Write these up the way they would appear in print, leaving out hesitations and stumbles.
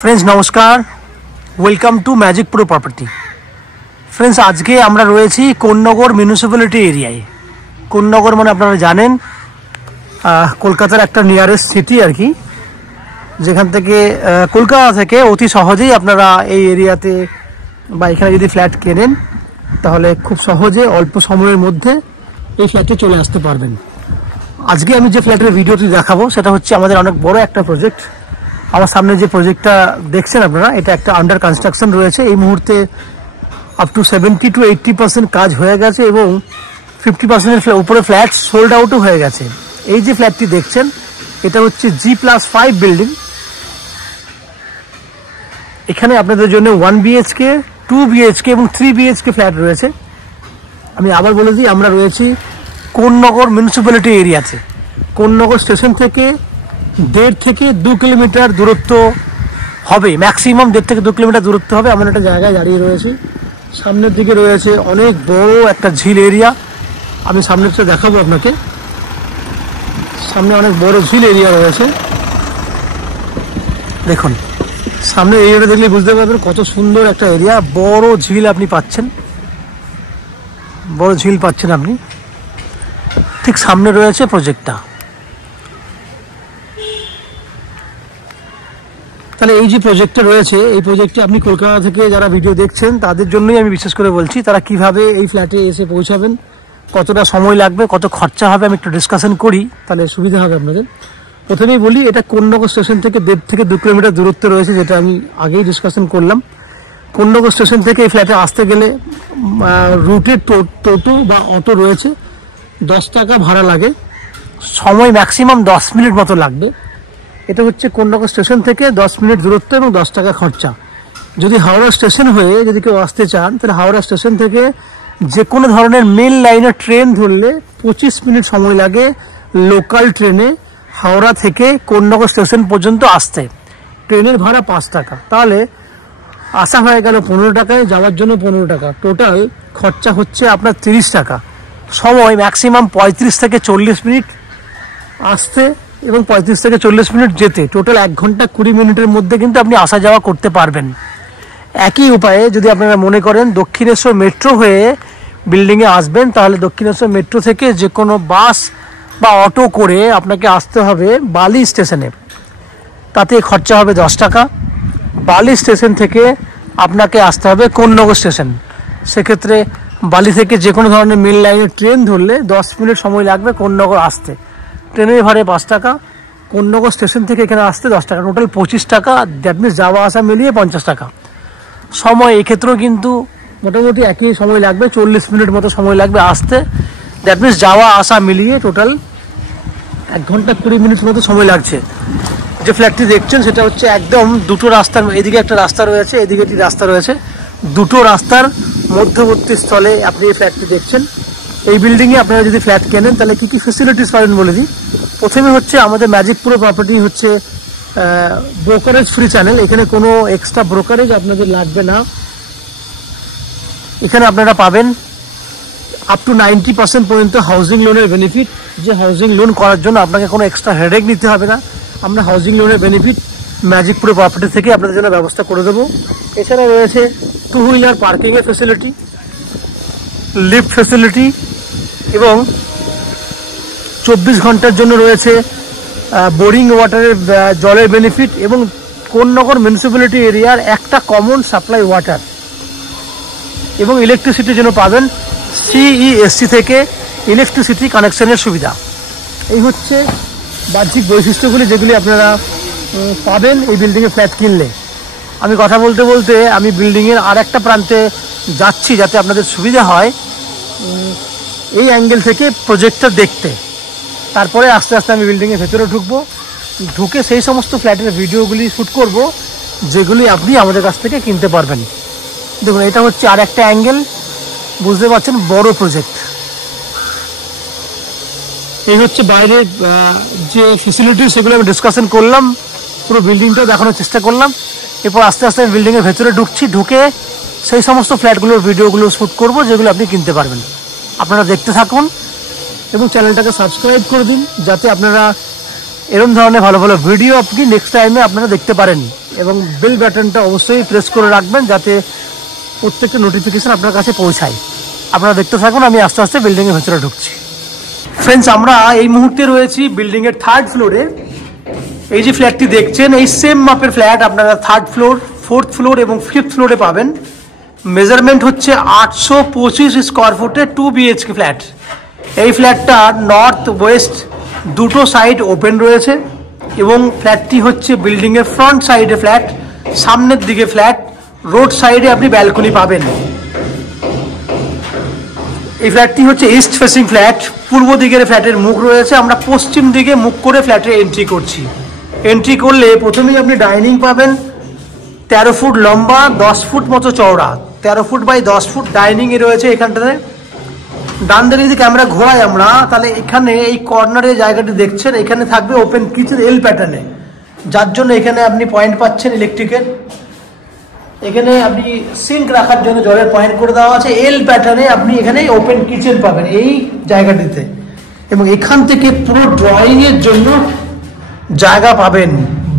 Friends नमस्कार welcome to magic pro property. Friends आज के আমরা রয়েছি কোন্নগর মিউনিসিপ্যালিটি এরিয়ায়। কোন্নগর মানে আপনারা জানেন কলকাতার একটা নিয়ারেস্ট সিটি আর কি, যেখান থেকে কলকাতা থেকে অতি সহজেই আপনারা এই এরিয়াতে বা এখানে যদি ফ্ল্যাট কেনেন তাহলে খুব সহজে অল্প সময়ের মধ্যে এই ফ্ল্যাটে চলে আসতে পারবেন। আজকে আমি যে ফ্ল্যাটের ভিডিওটি দেখাবো সেটা হচ্ছে আমাদের অনেক বড় একটা প্রজেক্ট। আমার সামনে যে প্রজেক্টটা দেখছেন আপনারা, এটা একটা আন্ডার কনস্ট্রাকশন রয়েছে। এই মুহূর্তে আপ টু 70 to 80% কাজ হয়ে গেছে এবং 50% উপরে ফ্ল্যাট সোল্ড আউটও হয়ে গেছে। এই যে ফ্ল্যাটটি দেখছেন এটা হচ্ছে G+5 বিল্ডিং। এখানে আপনাদের জন্য 1 BHK, 2 BHK এবং 3 BHK ফ্ল্যাট রয়েছে। আমি আবার বলে দিই, আমরা রয়েছি কোন্নগর মিউনিসিপ্যালিটি এরিয়াতে। কোন্নগর স্টেশন থেকে 1.5 থেকে 2 কিলোমিটার দূরত্ব হবে, ম্যাক্সিমাম 1.5 থেকে 2 কিলোমিটার দূরত্ব হবে। এমন একটা জায়গায় দাঁড়িয়ে রয়েছি। সামনের দিকে রয়েছে অনেক বড় একটা ঝিল এরিয়া। আমি সামনেটা দেখাবো আপনাকে। সামনে অনেক বড় ঝিল এরিয়া রয়েছে। দেখুন সামনে এরিয়াটা দেখলে বুঝতে পারবেন কত সুন্দর একটা এরিয়া। বড় ঝিল আপনি পাচ্ছেন, বড় ঝিল পাচ্ছেন আপনি। ঠিক সামনে রয়েছে প্রজেক্টটা। তাহলে এই যে প্রজেক্টটা রয়েছে, এই প্রজেক্টে আপনি কলকাতা থেকে যারা ভিডিও দেখছেন তাদের জন্যই আমি বিশেষ করে বলছি, তারা কিভাবে এই ফ্ল্যাটে এসে পৌঁছাবেন, কতটা সময় লাগবে, কত খরচা হবে, আমি একটু ডিসকাশন করি, তাহলে সুবিধা হবে আপনাদের। প্রথমেই বলি, এটা কোন্নগর স্টেশন থেকে 1.5 থেকে 2 কিলোমিটার দূরত্ব রয়েছে, যেটা আমি আগেই ডিসকাশন করলাম। কোন্নগর স্টেশন থেকে এই ফ্ল্যাটে আসতে গেলে রুটে টোটো বা অটো রয়েছে, 10 টাকা ভাড়া লাগে। সময় ম্যাক্সিমাম 10 মিনিট মতো লাগবে। এটা হচ্ছে কোন্নগর স্টেশন থেকে 10 মিনিট দূরত্ব এবং 10 টাকা খরচা। যদি হাওড়া স্টেশন হয়ে যদি কেউ আসতে চান তাহলে হাওড়া স্টেশন থেকে যে কোনো ধরনের মেল লাইনের ট্রেন ধরলে 25 মিনিট সময় লাগে লোকাল ট্রেনে হাওড়া থেকে কোন্নগর স্টেশন পর্যন্ত আসতে। ট্রেনের ভাড়া 5 টাকা। তাহলে আসা হয়ে গেল 15 টাকায়, যাওয়ার জন্য 15 টাকা। টোটাল খরচা হচ্ছে আপনার 30 টাকা। সময় ম্যাক্সিমাম 35 থেকে 40 মিনিট আসতে এবং 35 থেকে 40 মিনিট যেতে। টোটাল 1 ঘন্টা 20 মিনিটের মধ্যে কিন্তু আপনি আসা যাওয়া করতে পারবেন। একই উপায়ে যদি আপনারা মনে করেন দক্ষিণেশ্বর মেট্রো হয়ে বিল্ডিংয়ে আসবেন, তাহলে দক্ষিণেশ্বর মেট্রো থেকে যে কোনো বাস বা অটো করে আপনাকে আসতে হবে বালি স্টেশনে। তাতে খরচা হবে 10 টাকা। বালি স্টেশন থেকে আপনাকে আসতে হবে কোন্নগর স্টেশন। সেক্ষেত্রে বালি থেকে যে কোনো ধরনের মেল লাইনের ট্রেন ধরলে 10 মিনিট সময় লাগবে কোন্নগর আসতে। ট্রেনের ভাড়ে 5 টাকা, কোন্নগর স্টেশন থেকে এখানে আসতে 10 টাকা। টোটাল 25 টাকা। দ্যাট মিনস যাওয়া আসা মিলিয়ে 50 টাকা। সময় এক্ষেত্রেও কিন্তু মোটামুটি একই সময় লাগবে, 40 মিনিট মতো সময় লাগবে আসতে। দ্যাট মিনস যাওয়া আসা মিলিয়ে টোটাল 1 ঘন্টা 20 মিনিট মতো সময় লাগছে। যে ফ্ল্যাটটি দেখছেন সেটা হচ্ছে একদম দুটো রাস্তার, এদিকে একটা রাস্তা রয়েছে, এদিকে একটি রাস্তা রয়েছে। দুটো রাস্তার মধ্যবর্তী স্থলে আপনি এই ফ্ল্যাটটি দেখছেন। এই বিল্ডিংয়ে আপনারা যদি ফ্ল্যাট কেনেন তাহলে কী কী ফেসিলিটিস পাবেন বলে দিই। প্রথমে হচ্ছে আমাদের ম্যাজিক প্রো প্রপার্টি হচ্ছে ব্রোকারেজ ফ্রি চ্যানেল। এখানে কোনো এক্সট্রা ব্রোকারেজ আপনাদের লাগবে না। এখানে আপনারা পাবেন আপ টু 90% পর্যন্ত হাউজিং লোনের বেনিফিট। যে হাউজিং লোন করার জন্য আপনাকে কোনো এক্সট্রা হেডেক নিতে হবে না। আমরা হাউজিং লোনের বেনিফিট ম্যাজিক প্রো প্রপার্টি থেকে আপনাদের জন্য ব্যবস্থা করে দেবো। এছাড়া রয়েছে 2 হুইলার পার্কিংয়ের ফেসিলিটি, লিফট ফেসিলিটি এবং 24 ঘন্টার জন্য রয়েছে বোরিং ওয়াটারের জলের বেনিফিট এবং কোন্নগর মিউনিসিপ্যালিটি এরিয়ার একটা কমন সাপ্লাই ওয়াটার এবং ইলেকট্রিসিটির জন্য পাবেন CESC থেকে ইলেকট্রিসিটি কানেকশনের সুবিধা। এই হচ্ছে বাহ্যিক বৈশিষ্ট্যগুলি যেগুলি আপনারা পাবেন এই বিল্ডিংয়ে ফ্ল্যাট কিনলে। আমি কথা বলতে বলতে আমি বিল্ডিংয়ের আর একটা প্রান্তে যাচ্ছি যাতে আপনাদের সুবিধা হয় এই অ্যাঙ্গেল থেকে প্রজেক্টটা দেখতে। তারপরে আস্তে আস্তে আমি বিল্ডিংয়ের ভেতরে ঢুকে সেই সমস্ত ফ্ল্যাটের ভিডিওগুলি শ্যুট করব যেগুলি আপনি আমাদের কাছ থেকে কিনতে পারবেন। দেখুন এটা হচ্ছে আর একটা অ্যাঙ্গেল, বুঝতে পারছেন, বড় প্রজেক্ট। এই হচ্ছে বাইরে যে ফেসিলিটি সেগুলো আমি ডিসকাশন করলাম, পুরো বিল্ডিংটাও দেখানোর চেষ্টা করলাম। এরপর আস্তে আস্তে আমি বিল্ডিংয়ের ভেতরে ঢুকে সেই সমস্ত ফ্ল্যাটগুলোর ভিডিওগুলো শ্যুট করব যেগুলো আপনি কিনতে পারবেন। আপনারা দেখতে থাকুন এবং চ্যানেলটাকে সাবস্ক্রাইব করে দিন যাতে আপনারা এরকম ধরনের ভালো ভালো ভিডিও আপনি নেক্সট টাইমে আপনারা দেখতে পারেন। এবং বেল বাটনটা অবশ্যই প্রেস করে রাখবেন যাতে প্রত্যেকটা নোটিফিকেশন আপনার কাছে পৌঁছায়। আপনারা দেখতে থাকুন, আমি আস্তে আস্তে বিল্ডিংয়ের ভেতরে ঢুকছি। ফ্রেন্ডস, আমরা এই মুহূর্তে রয়েছি বিল্ডিংয়ের 3rd ফ্লোরে। এই যে ফ্ল্যাটটি দেখছেন, এই সেম মাপের ফ্ল্যাট আপনারা 3rd ফ্লোর, 4th ফ্লোর এবং 5th ফ্লোরে পাবেন। মেজারমেন্ট হচ্ছে 825 স্কোয়ার ফুটে 2 BHK ফ্ল্যাট। এই ফ্ল্যাটটা নর্থ ওয়েস্ট দুটো সাইড ওপেন রয়েছে এবং ফ্ল্যাটটি হচ্ছে বিল্ডিংয়ের ফ্রন্ট সাইডে ফ্ল্যাট, সামনের দিকে ফ্ল্যাট, রোড সাইডে আপনি ব্যালকনি পাবেন। এই ফ্ল্যাটটি হচ্ছে ইস্ট ফেসিং ফ্ল্যাট, পূর্ব দিকের ফ্ল্যাটের মুখ রয়েছে। আমরা পশ্চিম দিকে মুখ করে ফ্ল্যাটে এন্ট্রি করছি। এন্ট্রি করলে প্রথমেই আপনি ডাইনিং পাবেন, 13 ফুট লম্বা, 10 ফুট মতো চওড়া, 13 ফুট বাই 10 ফুট ডাইনিংয়ে রয়েছে। এখানটাতে ডান দিকে যদি ক্যামেরা ঘোরাই আমরা, তাহলে এখানে এই কর্নারে জায়গাটি দেখছেন, এখানে থাকবে ওপেন কিচেন এল প্যাটার্নে, যার জন্য এখানে আপনি পয়েন্ট পাচ্ছেন ইলেকট্রিকের। এখানে আপনি সিঙ্ক রাখার জন্য জলের পয়েন্ট করে দেওয়া আছে। এল প্যাটার্নে আপনি এখানে ওপেন কিচেন পাবেন এই জায়গাটিতে, এবং এখান থেকে পুরো ড্রয়িংয়ের জন্য জায়গা পাবেন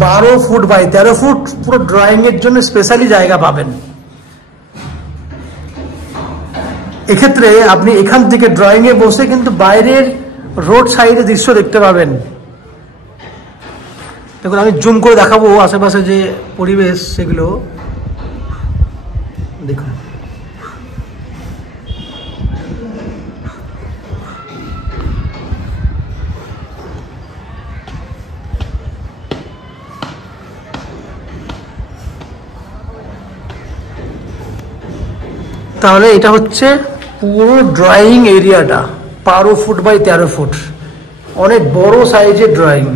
12 ফুট বাই 13 ফুট, পুরো ড্রয়িংয়ের জন্য স্পেশালি জায়গা পাবেন। এক্ষেত্রে আপনি এখান থেকে ড্রয়িংয়ে বসে কিন্তু বাইরের রোড সাইডে দৃশ্য দেখতে পাবেন। দেখুন, আমি জুম করে দেখাবো আশেপাশে যে পরিবেশ সেগুলো দেখুন। তাহলে এটা হচ্ছে পুরো ড্রয়িং এরিয়াটা, 12 ফুট বাই 13 ফুট, অনেক বড় সাইজের ড্রয়িং।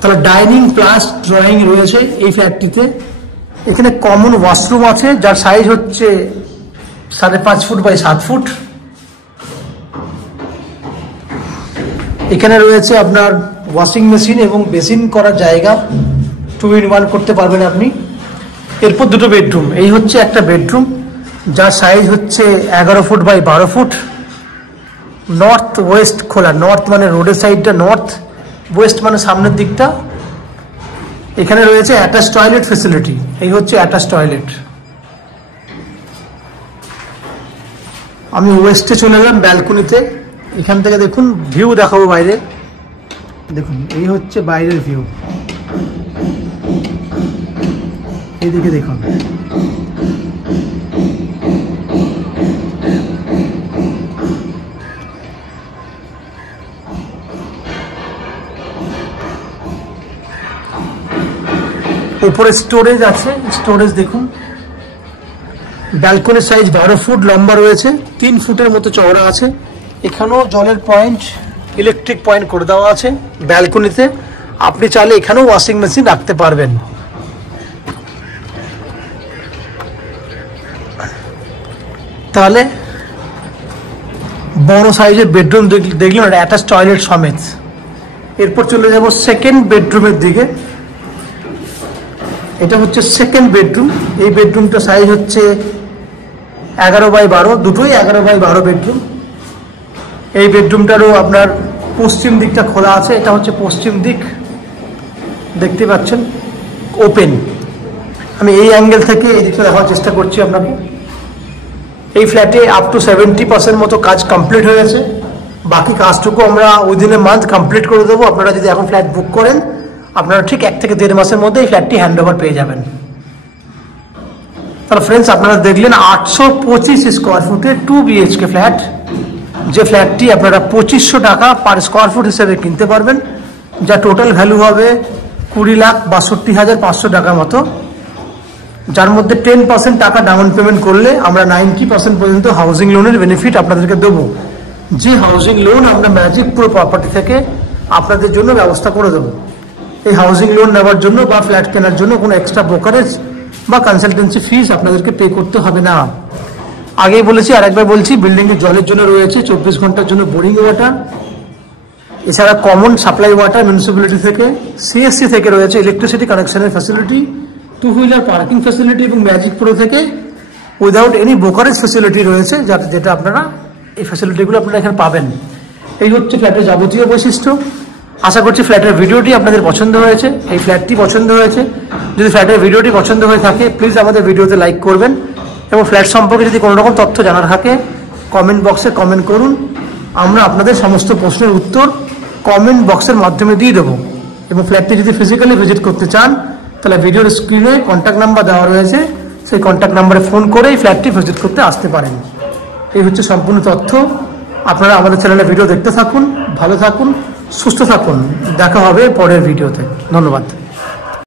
তাহলে ডাইনিং প্লাস ড্রয়িং রয়েছে এই ফ্ল্যাটটিতে। এখানে কমন ওয়াশরুম আছে, যার সাইজ হচ্ছে 5.5 ফুট বাই 7 ফুট। এখানে রয়েছে আপনার ওয়াশিং মেশিন এবং বেসিন করার জায়গা, 2 in 1 করতে পারবেন আপনি। এরপর দুটো বেডরুম, এই হচ্ছে একটা বেডরুম যার সাইজ হচ্ছে 11 foot by 12 foot. North west খোলা, নর্থ মানে রোডের সাইডটা নর্থ, ওয়েস্ট মানে সামনের দিকটা। এখানে রয়েছে অ্যাটাচ টয়লেট ফেসিলিটি, এই হচ্ছে অ্যাটাচ টয়লেট। আমি ওয়েস্টে চলে গেলাম ব্যালকনিতে। এখান থেকে দেখুন ভিউ দেখাবো বাইরে। দেখুন, এই হচ্ছে বাইরের ভিউ, এইদিকে দেখুন। উপরে স্টোরেজ আছে, স্টোরেজ দেখুন। ব্যালকনির সাইজ 12 ফুট লম্বা রয়েছে, 3 ফুটের মতো চওড়া আছে। এখানেও জলের পয়েন্ট, ইলেকট্রিক পয়েন্ট করে দেওয়া আছে ব্যালকনিতে। আপনি চাইলে এখানেও ওয়াশিং মেশিন রাখতে পারবেন। তাহলে বড় সাইজের বেডরুম দেখলেন, অ্যাটাচ টয়লেট সমেত। এরপর চলে যাব সেকেন্ড বেডরুমের দিকে। এটা হচ্ছে সেকেন্ড বেডরুম। এই বেডরুমটা সাইজ হচ্ছে 11 বাই 12, দুটোই 11 বাই 12 বেডরুম। এই বেডরুমটারও আপনার পশ্চিম দিকটা খোলা আছে, এটা হচ্ছে পশ্চিম দিক, দেখতে পাচ্ছেন ওপেন। আমি এই অ্যাঙ্গেল থেকে এই দিকটা দেখার চেষ্টা করছি আপনাকে। এই ফ্ল্যাটে আপ টু 70% মতো কাজ কমপ্লিট হয়েছে, বাকি কাজটুকু আমরা উইদিন এ মান্থ কমপ্লিট করে দেবো। আপনারা যদি এখন ফ্ল্যাট বুক করেন, আপনারা ঠিক 1 থেকে 1.5 মাসের মধ্যে এই ফ্ল্যাটটি হ্যান্ড ওভার পেয়ে যাবেন। তাহলে ফ্রেন্ডস, আপনারা দেখলেন 825 স্কোয়ার ফুটে 2 BHK ফ্ল্যাট, যে ফ্ল্যাটটি আপনারা 2500 টাকা পার স্কোয়ার ফুট হিসেবে কিনতে পারবেন, যা টোটাল ভ্যালু হবে 20,62,500 টাকার মতো, যার মধ্যে 10% টাকা ডাউন পেমেন্ট করলে আমরা 90% পর্যন্ত হাউজিং লোনের বেনিফিট আপনাদেরকে দেবো। যে হাউজিং লোন আমরা ম্যাজিক প্রো প্রপার্টি থেকে আপনাদের জন্য ব্যবস্থা করে দেবো। এই হাউজিং লোন নেওয়ার জন্য বা ফ্ল্যাট কেনার জন্য কোনো এক্সট্রা ব্রোকারেজ বা কনসালটেন্সি ফিস আপনাদেরকে পে করতে হবে না। আগেই বলেছি, আরেকবার বলছি, বিল্ডিংয়ে জলের জন্য রয়েছে 24 ঘন্টার জন্য বোরিং ওয়াটার। এছাড়া কমন সাপ্লাই ওয়াটার মিউনিসিপ্যালিটি থেকে, সিএসসি থেকে রয়েছে ইলেকট্রিসিটি কানেকশনের ফ্যাসিলিটি, 2 হুইলার পার্কিং ফ্যাসিলিটি, এবং ম্যাজিক প্রো থেকে উইদাউট এনি ব্রোকারেজ ফ্যাসিলিটি রয়েছে, যেটা আপনারা এই ফ্যাসিলিটিগুলো আপনারা এখানে পাবেন। এই হচ্ছে ফ্ল্যাটের যাবতীয় বৈশিষ্ট্য। আশা করছি ফ্ল্যাটের ভিডিওটি আপনাদের পছন্দ হয়েছে, এই ফ্ল্যাটটি পছন্দ হয়েছে। যদি ফ্ল্যাটের ভিডিওটি পছন্দ হয়ে থাকে প্লিজ আমাদের ভিডিওতে লাইক করবেন, এবং ফ্ল্যাট সম্পর্কে যদি কোনো রকম তথ্য জানার থাকে কমেন্ট বক্সে কমেন্ট করুন। আমরা আপনাদের সমস্ত প্রশ্নের উত্তর কমেন্ট বক্সের মাধ্যমে দিয়ে দেবো। এবং ফ্ল্যাটটি যদি ফিজিক্যালি ভিজিট করতে চান তাহলে ভিডিওর স্ক্রিনে কন্ট্যাক্ট নাম্বার দেওয়া রয়েছে, সেই কন্ট্যাক্ট নাম্বারে ফোন করে এই ফ্ল্যাটটি ভিজিট করতে আসতে পারেন। এই হচ্ছে সম্পূর্ণ তথ্য। আপনারা আমাদের চ্যানেলে ভিডিও দেখতে থাকুন, ভালো থাকুন, সুস্থ থাকুন। দেখা হবে পরের ভিডিওতে। ধন্যবাদ।